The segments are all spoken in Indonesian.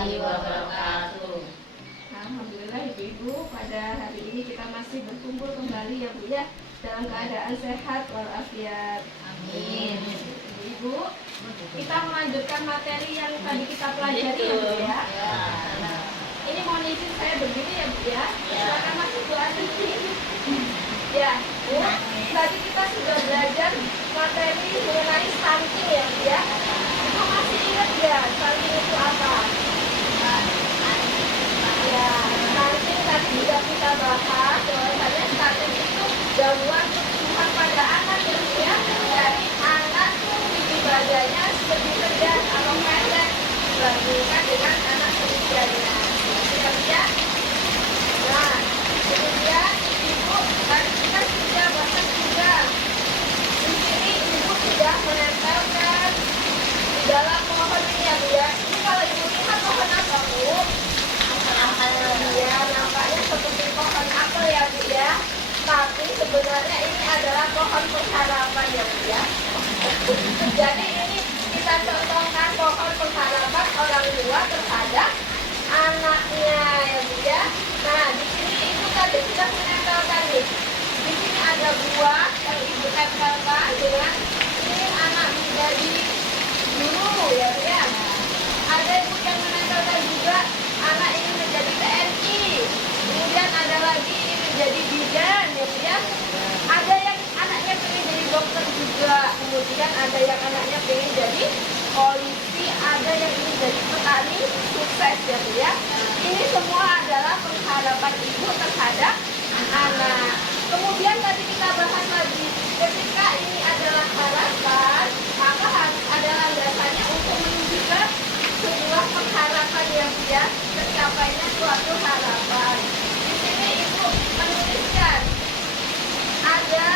warahmatullahi wabarakatuh. Alhamdulillah ibu-ibu, pada hari ini kita masih berkumpul kembali ya Bu ya, dalam keadaan sehat walafiat. Amin. Ibu, kita melanjutkan materi yang tadi kita pelajari ya Bu ya. Ini mohon izin saya berdiri ya Bu ya. Silakan masuk Bu Ati. Ya Bu, tadi kita sudah belajar materi mengenai stunting ya Bu ya. Ibu masih ingat ya stunting itu apa? Ya, stunting tadi sudah kita bahas bahwasanya stunting itu gangguan pertumbuhan pada anak ya Bu ya. Jadi anak tinggi badannya lebih rendah atau pendek dibandingkan dengan anak seusianya. Ya. Nah, kemudian ibu tadi kita sudah bahas juga. Di sini ibu sudah menempelkan di dalam pohon ini ya Bu ya. Ini kalau ibu lihat pohon apa Bu? Ya, nampaknya seperti pohon apel ya Bu ya. Tapi sebenarnya ini adalah pohon pengharapan ya Bu ya. Jadi ini kita contohkan pohon pengharapan orang tua terhadap anaknya ya Bu ya. Nah, di sini ibu tadi sudah menempelkan nih. Di sini ada buah yang ibu tempelkan dengan ini anak menjadi guru ya Bu ya. Ada ibu yang menempelkan juga anak ini menjadi TNI. Kemudian ada lagi ini menjadi bidan ya Bu ya. Ada yang anaknya pengen jadi dokter juga. Kemudian ada yang anaknya pengen jadi polisi. Ada yang ingin jadi petani sukses ya Bu ya. Ini semua adalah pengharapan ibu terhadap anak. Kemudian tadi kita bahas lagi, ketika ini adalah harapan, maka harus ada landasannya untuk menuju ke sebuah pengharapan ya Bu ya, tercapainya suatu harapan. Di sini ibu menuliskan ada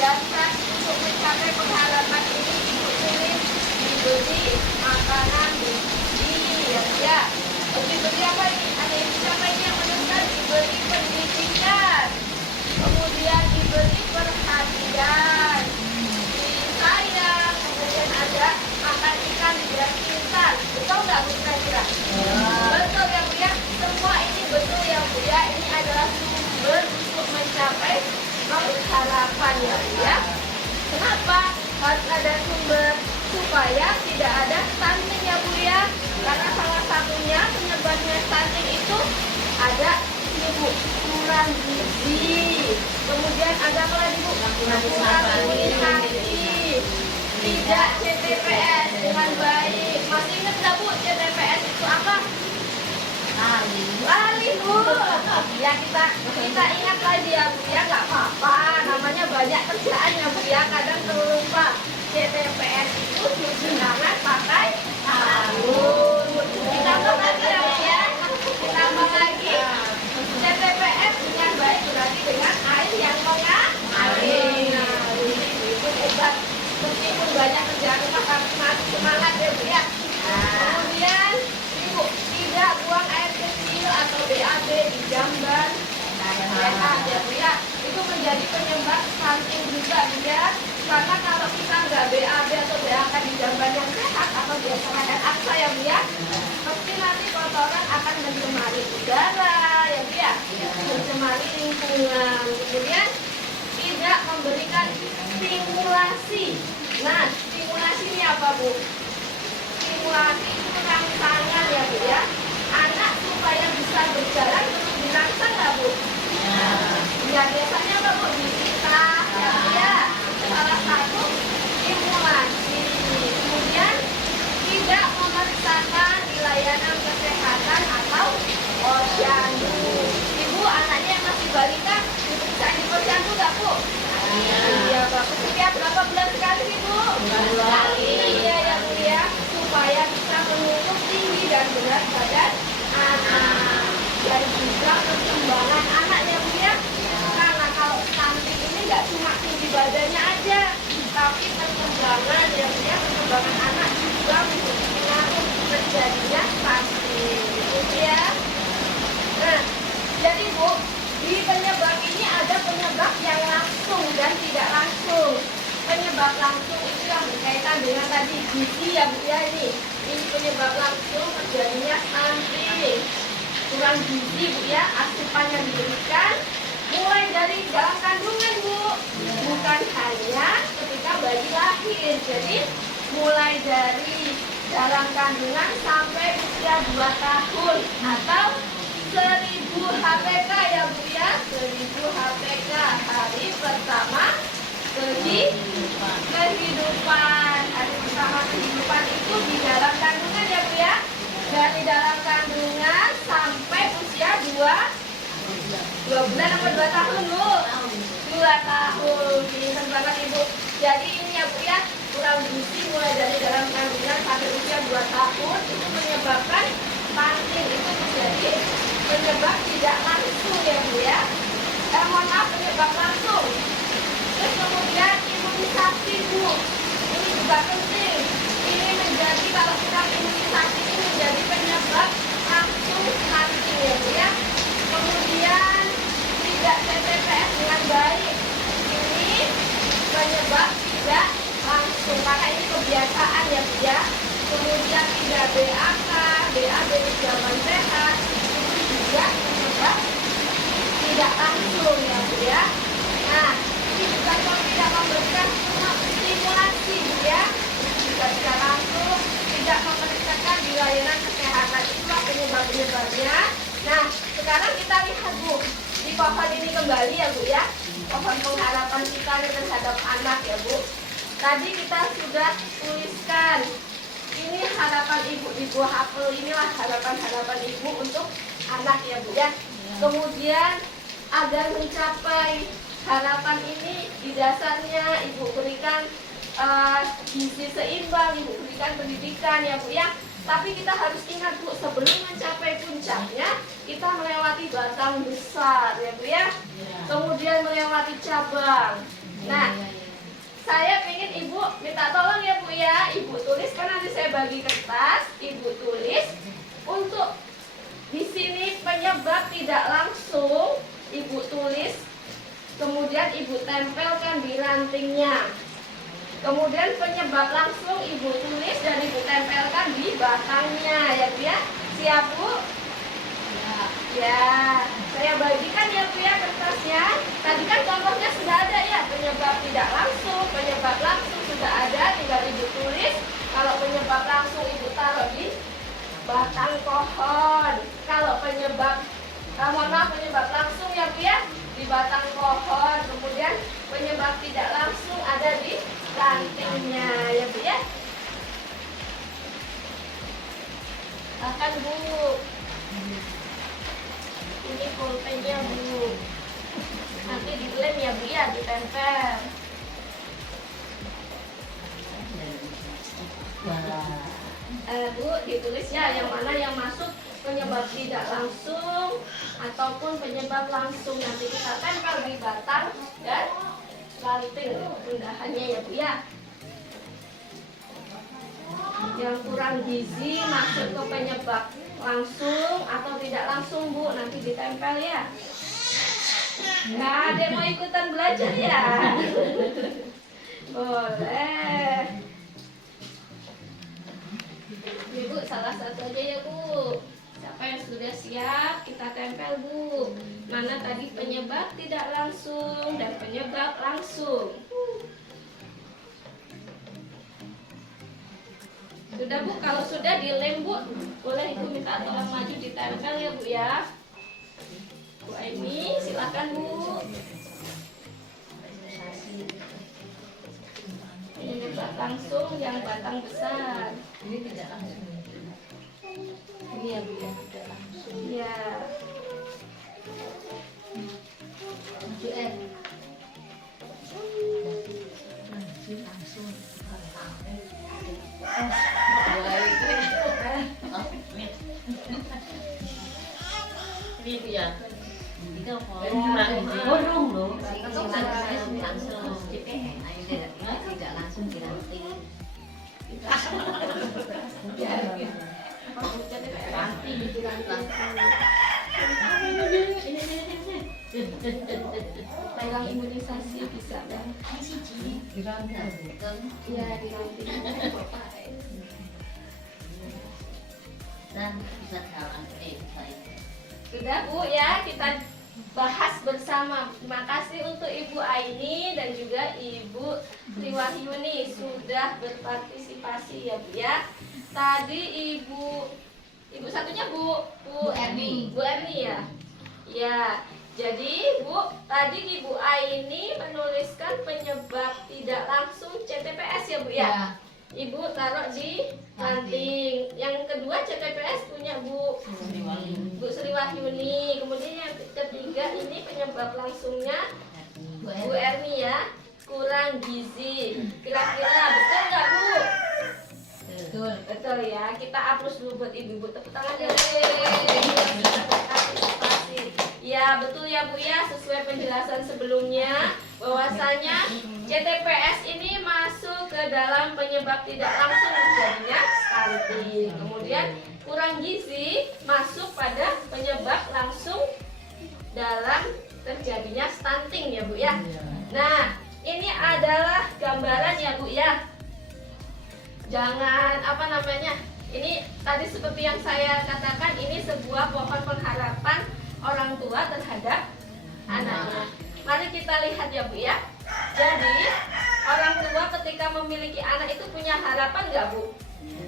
dasar untuk mencapai pengharapan ini. Ibu tulis diberi makanan bergizi ya Bu ya. Diberi apa ini? Ada yang siapa ini yang menuliskan? Diberi pendidikan, kemudian diberi perhatian, disayang, kemudian ada makan ikan di beras instan. Betul nggak Bu kira-kira? Betul ya Bu ya. Semua ini betul ya Bu ya. Ini adalah sumber untuk mencapai pengharapan ya Bu ya. Kenapa harus ada sumber? Supaya tidak ada stunting ya Bu ya. Karena salah satunya penyebabnya stunting itu ada ini Bu, kurang gizi. Kemudian ada apa lagi Bu? Kurang imunisasi, tidak CTPS dengan baik. Masih ingat nggak Bu CTPS itu apa? Lali Bu. Ya kita ingat lagi ya Bu ya, nggak apa-apa. Namanya banyak kerjaan ya Bu ya. Kadang terlupa. CTPS itu cuci tangan pakai sabun. Ditambah lagi ya Bu ya. Ditambah lagi CTPS dengan baik berarti dengan air yang mengalir. Nah, itu hebat. Meskipun banyak kerjaan rumah tapi masih semangat ya Bu ya. Kemudian ibu tidak buang air kecil atau BAB di jamban sehat ya Bu ya. Itu menjadi penyebab stunting juga Bu ya. Karena kalau kita nggak BAB atau BAK di jamban yang sehat atau biasa dan aksa ya Bu ya, pasti nanti kotoran akan mencemari udara ya Bu ya, mencemari lingkungan. Kemudian tidak memberikan stimulasi. Nah, stimulasi ini apa Bu? Stimulasi itu rangsangan ya Bu ya. Anak supaya bisa berjalan terus dirangsang nggak Bu? Ya biasanya apa Bu? Disita ya Bu ya. Salah satu stimulasi. Kemudian tidak memaksakan di layanan kesehatan atau posyandu. Ibu anaknya yang masih balita diperiksa di posyandu nggak Bu? Iya bagus. Setiap berapa bulan sekali Bu? Sekali. Iya ya Bu ya. Supaya bisa mengukur tinggi dan berat badan anak dan juga perkembangan anak ya Bu ya. Karena kalau stunting ini nggak cuma tinggi badannya aja, tapi perkembangan ya Bu ya, perkembangan anak juga menjadi pengaruh terjadinya stunting gitu ya. Nah, jadi Bu, di penyebab ini ada penyebab yang langsung dan tidak langsung. Penyebab langsung itu yang berkaitan dengan tadi gizi ya Bu ya ini. Ini penyebab langsung terjadinya kurang gizi Bu ya, asupan yang diberikan mulai dari dalam kandungan Bu, bukan hanya ketika bayi lahir. Jadi mulai dari dalam kandungan sampai usia 2 tahun atau 1000 HPK ya Bu ya, 1000 HPK hari pertama kehidupan. Hari pertama kehidupan itu di dalam kandungan ya Bu ya, dari dalam kandungan sampai usia 2 bulan atau 2 tahun Bu? 2 tahun. Pinter banget Ibu. Jadi ini ya Bu ya, kurang gizi mulai dari dalam kandungan sampai usia 2 tahun itu menyebabkan stunting, itu menjadi penyebab tidak langsung ya Bu ya. Mohon maaf, penyebab langsung. Terus kemudian imunisasi Bu, ini juga penting. Ini menjadi, kalau kita imunisasi ini menjadi penyebab langsung stunting ya Bu ya. Kemudian tidak TTPS dengan baik, ini penyebab tidak langsung, karena ini kebiasaan ya Bu ya. Kemudian tidak BAK, BAB zaman sehat, itu juga penyebab tidak langsung ya Bu ya. Nah, ini juga kalau tidak memberikan stimulasi Bu ya, juga tidak langsung, tidak memeriksakan di layanan kesehatan, itulah penyebab-penyebabnya. Nah, sekarang kita lihat Bu, di pohon ini kembali ya Bu ya, pohon pengharapan kita terhadap anak ya Bu. Tadi kita sudah tuliskan, ini harapan ibu di buah apel, inilah harapan-harapan ibu untuk anak ya Bu ya. Kemudian agar mencapai harapan ini, di dasarnya ibu berikan gizi seimbang, ibu berikan pendidikan ya Bu ya. Tapi kita harus ingat Bu, sebelum mencapai puncaknya kita melewati batang besar ya Bu ya. Kemudian melewati cabang. Nah, saya ingin ibu minta tolong ya Bu ya, ibu tulis, kan nanti saya bagi kertas, ibu tulis untuk di sini penyebab tidak langsung, ibu tulis, kemudian ibu tempelkan di rantingnya. Kemudian penyebab langsung ibu tulis dan ibu tempelkan di batangnya ya Bu ya. Siap Bu? Ya, saya bagikan ya Bu ya kertasnya. Tadi kan contohnya sudah ada ya, penyebab tidak langsung, penyebab langsung sudah ada, tinggal ibu tulis. Kalau penyebab langsung ibu taruh di batang pohon. Kalau penyebab penyebab langsung ya Bu ya, di batang pohon. Kemudian penyebab tidak langsung ada di rantingnya ya Bu ya. Akan Bu, ini pulpennya Bu, nanti dilem ya Bu ya, ditempel. Bu, ditulis ya yang mana yang masuk penyebab tidak langsung ataupun penyebab langsung, nanti kita tempel di batang dan ranting undahannya ya Bu ya. Yang kurang gizi masuk ke penyebab langsung atau tidak langsung Bu, nanti ditempel ya. Nggak ada yang mau ikutan belajar ya? Boleh. Ibu salah satu aja ya Bu. Siapa yang sudah siap kita tempel Bu. Mana tadi penyebab tidak langsung dan penyebab langsung. Sudah Bu, kalau sudah dilem Bu, boleh Ibu minta tolong maju ditempel ya Bu ya. Bu Aini, silakan Bu. Penyebab langsung yang batang besar. Ini tidak langsung. Ini ya Bu ya, tidak langsung. Ya. Maju langsung. Ini Bu ya. Ini orang loh. Langsung tidak langsung diranting. Pegang imunisasi bisa Bang. Diranting. Iya, diranting. Dan bisa jalan baik. Sudah Bu ya, kita bahas bersama. Terima kasih untuk Ibu Aini dan juga Ibu Triwahyuni sudah berpartisipasi ya Bu ya. Tadi Ibu satunya Bu Erni. Bu Erni ya. Ya, jadi Bu, tadi Ibu Aini menuliskan penyebab tidak langsung CTPS ya Bu ya. Ibu taruh di ranting. Yang kedua CTPS punya Bu Sri Wahyuni. Kemudian yang ketiga ini penyebab langsungnya Bu Erni ya, kurang gizi. Kira-kira betul nggak Bu? Betul. Betul ya. Kita hapus dulu buat ibu-ibu. Tepuk tangan ya. Ya betul ya Bu ya, sesuai penjelasan sebelumnya bahwasanya CTPS ini masuk ke dalam penyebab tidak langsung terjadinya stunting. Kemudian kurang gizi masuk pada penyebab langsung dalam terjadinya stunting ya Bu ya. Nah, ini adalah gambaran ya Bu ya. Jangan ini tadi seperti yang saya katakan, ini sebuah pohon pengharapan orang tua terhadap anaknya. Mari kita lihat ya Bu ya. Jadi orang tua ketika memiliki anak itu punya harapan nggak Bu?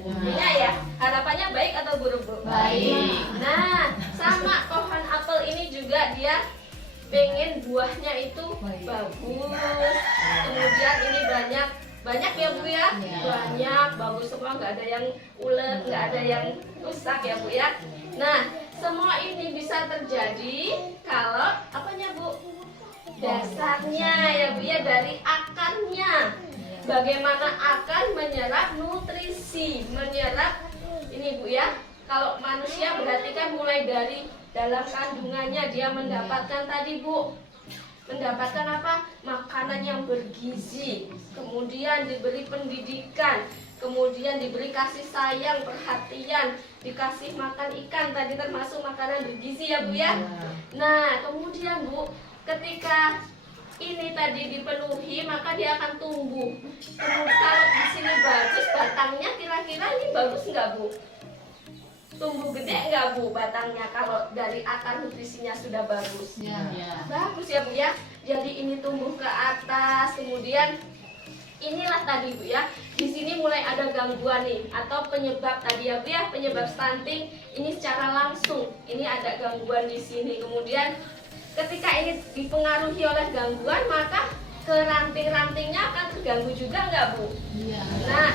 Punya ya. Harapannya baik atau buruk Bu? Baik. Nah, sama pohon apel ini juga dia pengen buahnya itu bagus. Kemudian ini banyak ya Bu ya. Banyak, bagus semua, nggak ada yang ulet, nggak ada yang rusak ya Bu ya. Nah, semua ini bisa terjadi kalau apanya Bu? Dasarnya ya Bu ya, dari akarnya. Bagaimana akar menyerap nutrisi, menyerap ini Bu ya. Kalau manusia berarti kan mulai dari dalam kandungannya dia mendapatkan tadi Bu, mendapatkan apa? Makanan yang bergizi, kemudian diberi pendidikan, kemudian diberi kasih sayang, perhatian, dikasih makan ikan tadi termasuk makanan bergizi ya Bu ya. Nah, kemudian Bu, ketika ini tadi dipenuhi maka dia akan tumbuh. Kemudian kalau di sini bagus batangnya, kira-kira ini bagus nggak Bu? Tumbuh gede nggak Bu batangnya kalau dari akar nutrisinya sudah bagus? Bagus ya Bu ya. Jadi ini tumbuh ke atas, kemudian inilah tadi Bu ya. Di sini mulai ada gangguan nih atau penyebab tadi ya Bu ya, penyebab stunting ini secara langsung. Ini ada gangguan di sini. Kemudian ketika ini dipengaruhi oleh gangguan maka ke ranting-rantingnya akan terganggu juga nggak Bu? Nah,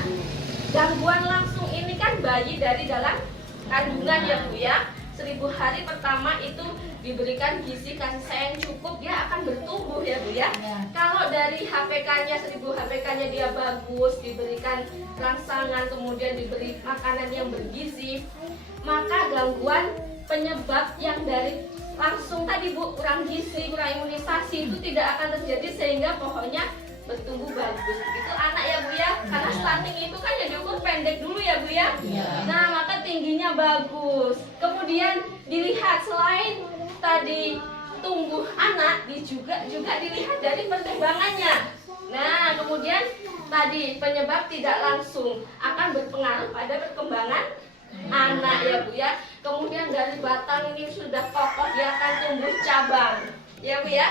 gangguan langsung ini kan bayi dari dalam kandungan ya Bu ya. 1000 hari pertama itu diberikan gizi kasih sayang cukup, dia akan bertumbuh ya Bu ya. Kalau dari HPK-nya 1000 HPK-nya dia bagus, diberikan rangsangan, kemudian diberi makanan yang bergizi, maka gangguan penyebab yang dari langsung tadi Bu, kurang gizi, kurang imunisasi itu tidak akan terjadi sehingga pohonnya bertumbuh bagus. Itu anak ya Bu ya. Karena stunting itu kan yang diukur pendek dulu ya Bu ya. Nah, maka tingginya bagus. Kemudian dilihat selain tadi tumbuh anak, juga dilihat dari perkembangannya. Nah, kemudian tadi penyebab tidak langsung akan berpengaruh pada perkembangan anak ya Bu ya. Kemudian dari batang ini sudah kokoh, dia akan tumbuh cabang ya Bu ya.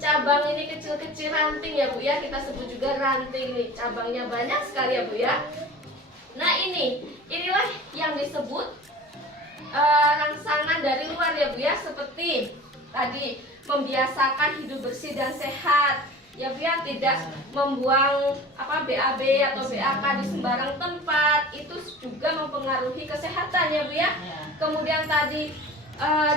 Cabang ini kecil-kecil ranting ya Bu ya, kita sebut juga ranting nih, cabangnya banyak sekali ya Bu ya. Nah inilah yang disebut rangsangan dari luar ya Bu ya, seperti tadi membiasakan hidup bersih dan sehat ya Bu ya, tidak membuang BAB atau BAK di sembarang tempat, itu juga mempengaruhi kesehatan ya Bu ya. Kemudian tadi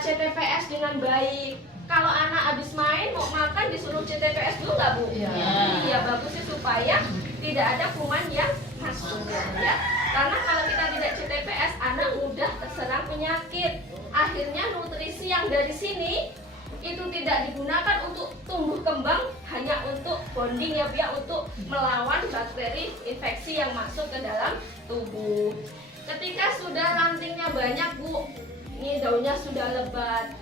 CTPS dengan baik. Kalau anak habis main mau makan disuruh CTPS dulu nggak Bu? Iya, bagusnya supaya tidak ada kuman yang masuk ya. Karena kalau kita tidak CTPS, anak mudah terserang penyakit. Akhirnya nutrisi yang dari sini itu tidak digunakan untuk tumbuh kembang, hanya untuk bonding ya Bu ya, untuk melawan bakteri infeksi yang masuk ke dalam tubuh. Ketika sudah rantingnya banyak Bu, ini daunnya sudah lebat,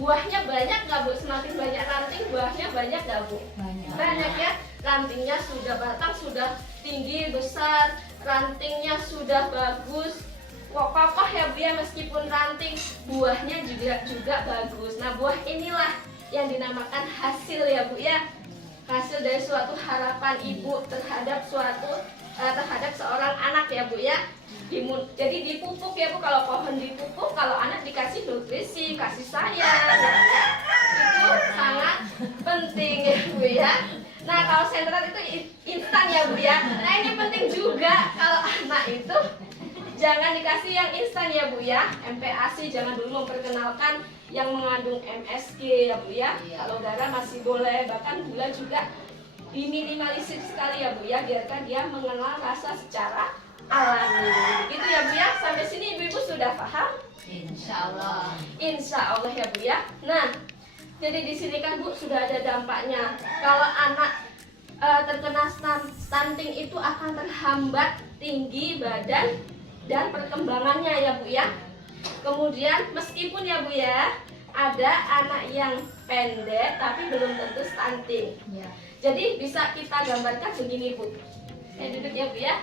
buahnya banyak nggak Bu? Semakin banyak ranting, buahnya banyak nggak Bu? Banyak ya. Rantingnya sudah, batang sudah tinggi besar, rantingnya sudah bagus. kokoh ya Bu ya, meskipun ranting, buahnya juga bagus. Nah, buah inilah yang dinamakan hasil ya Bu ya. Hasil dari suatu harapan ibu terhadap terhadap seorang anak ya Bu ya. Jadi dipupuk ya Bu, kalau pohon dipupuk, kalau anak dikasih nutrisi, kasih sayang ya Bu ya. Itu sangat penting ya Bu ya. Nah, kalau sentral itu instan ya Bu ya. Nah, ini penting juga kalau anak itu jangan dikasih yang instan ya Bu ya. MPASI jangan dulu memperkenalkan yang mengandung MSG ya Bu ya. Kalau garam masih boleh, bahkan gula juga diminimalisir sekali ya Bu ya, biarkan dia mengenal rasa secara alami. Gitu ya Bu ya. Sampai sini ibu-ibu sudah paham? Insya Allah. Insya Allah ya Bu ya. Nah, jadi di sini kan Bu sudah ada dampaknya. Kalau anak terkena stunting itu akan terhambat tinggi badan dan perkembangannya ya Bu ya. Kemudian meskipun ya Bu ya, ada anak yang pendek tapi belum tentu stunting. Ya. Jadi bisa kita gambarkan begini Bu. Saya duduk ya Bu ya.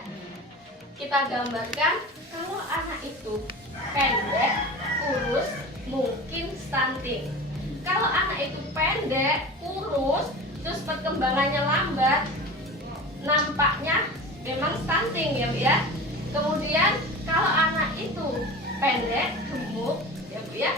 Kita gambarkan kalau anak itu pendek, kurus, mungkin stunting. Kalau anak itu pendek, kurus, terus perkembangannya lambat, nampaknya memang stunting ya Bu ya. Kemudian kalau anak itu pendek, gemuk ya Bu ya,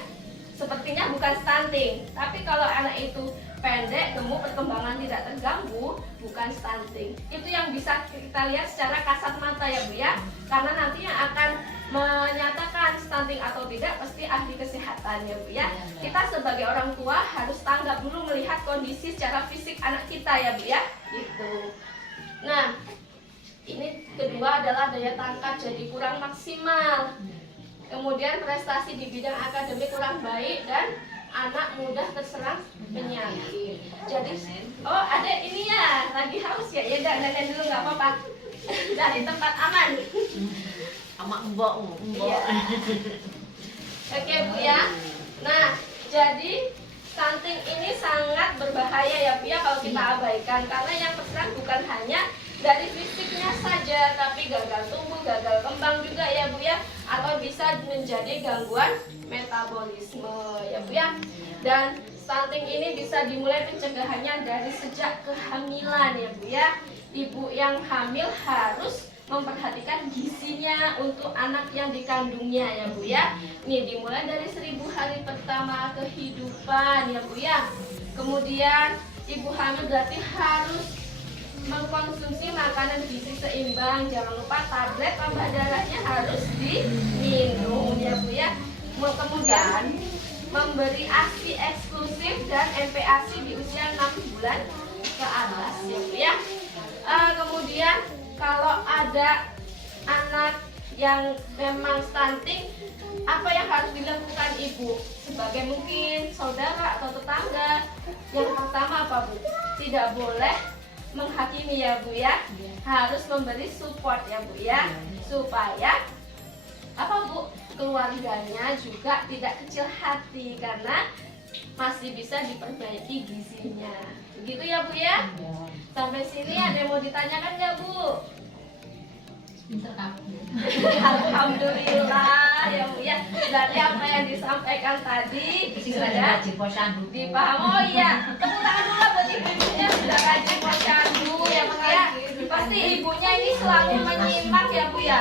sepertinya bukan stunting. Tapi kalau anak itu pendek, gemuk, perkembangan tidak terganggu, bukan stunting. Itu yang bisa kita lihat secara kasat mata ya Bu ya. Karena nanti yang akan menyatakan stunting atau tidak pasti ahli kesehatan ya Bu ya. Kita sebagai orang tua harus tanggap dulu melihat kondisi secara fisik anak kita ya Bu ya. Gitu. Nah, ini kedua adalah daya tangkap jadi kurang maksimal. Kemudian prestasi di bidang akademik kurang baik dan anak mudah terserang penyakit. Jadi, oh ada ini ya, lagi haus ya, ya dan dulu nggak apa-apa. Dari tempat aman. Sama mbok. Iya. Oke Bu ya. Nah, jadi stunting ini sangat berbahaya ya Bu ya kalau kita abaikan, karena yang terserang bukan hanya dari fisiknya saja, tapi gagal tumbuh, gagal kembang juga ya Bu ya, atau bisa menjadi gangguan metabolisme ya Bu ya. Dan stunting ini bisa dimulai pencegahannya dari sejak kehamilan ya Bu ya. Ibu yang hamil harus memperhatikan gizinya untuk anak yang dikandungnya ya Bu ya. Ini dimulai dari 1000 hari pertama kehidupan ya Bu ya. Kemudian ibu hamil berarti harus mengkonsumsi makanan gizi seimbang. Jangan lupa tablet tambah darahnya harus diminum ya Bu ya. Kemudian memberi ASI eksklusif dan MPASI di usia 6 bulan ke atas ya Bu ya. Kemudian kalau ada anak yang memang stunting, apa yang harus dilakukan ibu sebagai mungkin saudara atau tetangga? Yang pertama apa Bu? Tidak boleh menghakimi ya Bu ya, harus memberi support ya Bu ya, supaya apa Bu, keluarganya juga tidak kecil hati karena masih bisa diperbaiki gizinya. Begitu ya Bu ya. Sampai sini ada yang mau ditanyakan nggak Bu? Pinter kamu. Alhamdulillah ya Bu ya. Berarti apa yang disampaikan tadi sudah dipaham. Oh iya, tepuk tangan dulu buat ibu-ibunya sudah kaji posyandu ya Bu ya. Pasti ibunya ini selalu menyimak ya Bu ya.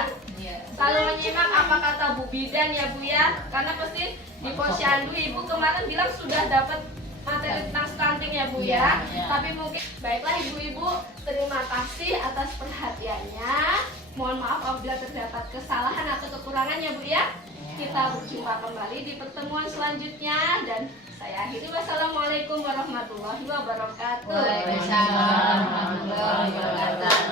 Selalu menyimak apa kata Bu Bidan ya Bu ya. Karena pasti di posyandu ibu kemarin bilang sudah dapat materi tentang stunting ya Bu ya. Tapi mungkin baiklah ibu-ibu, terima kasih atas perhatiannya. Mohon maaf apabila terdapat kesalahan atau kekurangan ya Bu ya. Kita berjumpa kembali di pertemuan selanjutnya dan saya akhiri. Wassalamualaikum warahmatullahi wabarakatuh. Waalaikumsalam warahmatullahi wabarakatuh.